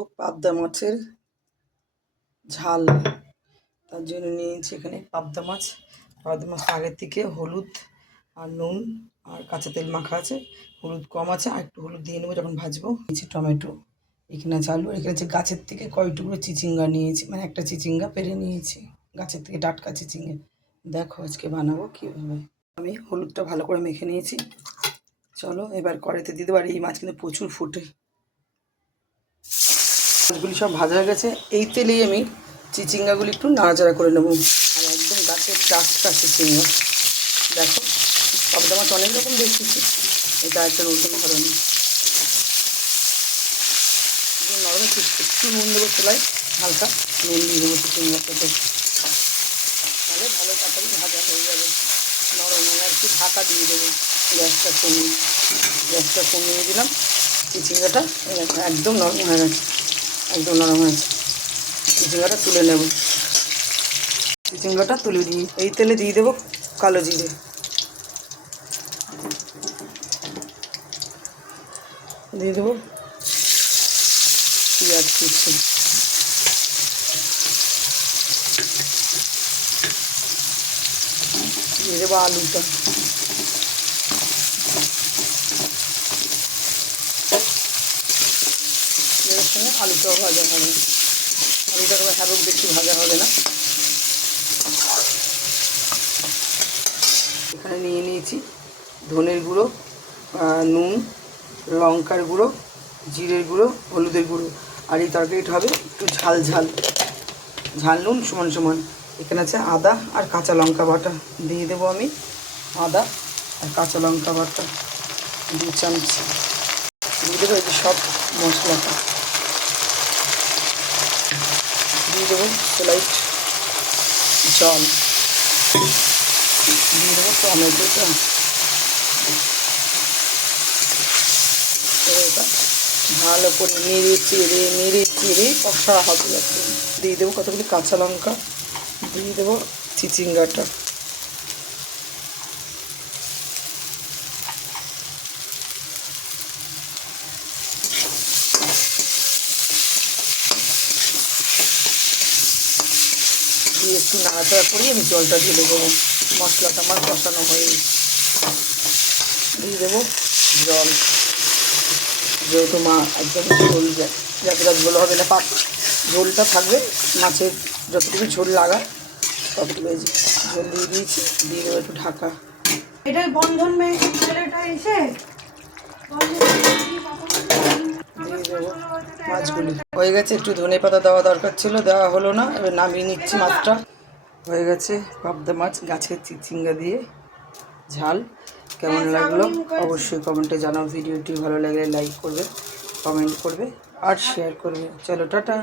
দেখো পাবদা মাছের ঝাল, তার জন্য নিয়েছি এখানে পাবদা মাছ। আগের থেকে হলুদ আর নুন আর কাঁচা তেল মাখা আছে, হলুদ কম আছে, আর একটু হলুদ দিয়ে নেবো যখন ভাজবো। নিয়েছি টমেটো, এখানে আছে আলু, এখানে আছে গাছের থেকে কয়টুকরো চিচিঙ্গা নিয়েছি, মানে একটা চিচিঙ্গা পেরে নিয়েছি গাছের থেকে, টাটকা চিচিঙ্গা। দেখো আজকে বানাবো কীভাবে। আমি হলুদটা ভালো করে মেখে নিয়েছি, চলো এবার কড়াইতে দিয়ে দেবো। আর এই মাছ কিন্তু প্রচুর ফুটে। মাছগুলি সব ভাজা হয়ে গেছে, এই তেলেই আমি চিচিঙ্গাগুলি একটু নাড়াচাড়া করে নেবো। আর একদম গাছের টাটকা চিচিঙ্গা। দেখো পাবদা মাছ অনেক রকম দেখতেছি, এটা একটা নতুন ধরনের। নরম একটু নুন দেবো চুলায়, হালকা নুন দিয়ে দেবো চিচিঙ্গাটাতে, তাহলে ভালো তাড়াতাড়ি ভাজা হয়ে যাবে, নরম হয়ে। আর কি ঢাকা দিয়ে দেবো, গ্যাসটা কমিয়ে দিলাম। চিচিঙ্গাটা একদম নরম হয়ে গেছে, একদম নরম হয়েছে। চিচিঙ্গাটা তুলে নেব, চিচিঙ্গাটা তুলে দিই। এই তেলে দিয়ে দেবো কালো জিরে, দিয়ে দেবো পেঁয়াজ কুচি, দিয়ে দেবো আলুটা, এর সঙ্গে আলুটাও ভাজা হবে। আলুটা তোমার হ্যাবক বেশি ভাজা হবে না। এখানে নিয়ে নিয়েছি ধনের গুঁড়ো, নুন, লঙ্কার গুঁড়ো, জিরের গুঁড়ো, হলুদের গুঁড়ো। আর এই তরকারিটা হবে একটু ঝাল ঝাল, ঝাল নুন সমান সমান। এখানে আছে আদা আর কাঁচা লঙ্কা বাটা, দিয়ে দেবো আমি আদা আর কাঁচা লঙ্কা বাটা 2 চামচ, দিয়ে দেবো এই যে সব মশলাটা, দিয়ে দেবো স্লাইট জল, দিয়ে দেবো টমেটোটা, এটা ভালো করে নেড়ে চেড়ে কষা হবে। দিয়ে দেবো কতগুলি কাঁচা লঙ্কা, দিয়ে দেবো চিচিঙ্গাটা, দিয়ে একটু নাড়াচাড়া করি। আমি জলটা ঢেলে দেবো, মশলাটা আমার কষানো হয়ে। দিয়ে দেবো জল, যেহেতু একদম ঝোল যায়, যতটা ঝোল হবে না, ঝোলটা থাকবে মাছের, যতটুকু ঝোল লাগা ততটুকু। এই যে ঝোল দিয়ে দিয়েছি, দিয়ে দেবো একটু ঢাকা। এটা বন্ধন ব্যাংকের ছেলেটা এসে দিয়ে দেবো মাছগুলি। হয়ে গেছে, একটু ধনেপাতা দেওয়া দরকার ছিল, দেওয়া হলো না। এবার নামিয়ে নিচ্ছি মাছটা। হয়ে গেছে পাবদা মাছ গাছের চিচিঙ্গা দিয়ে ঝাল। কেমন লাগলো অবশ্যই কমেন্টে জানাও। ভিডিওটি ভালো লাগলে লাইক করবে, কমেন্ট করবে আর শেয়ার করবে। চলো টাটা।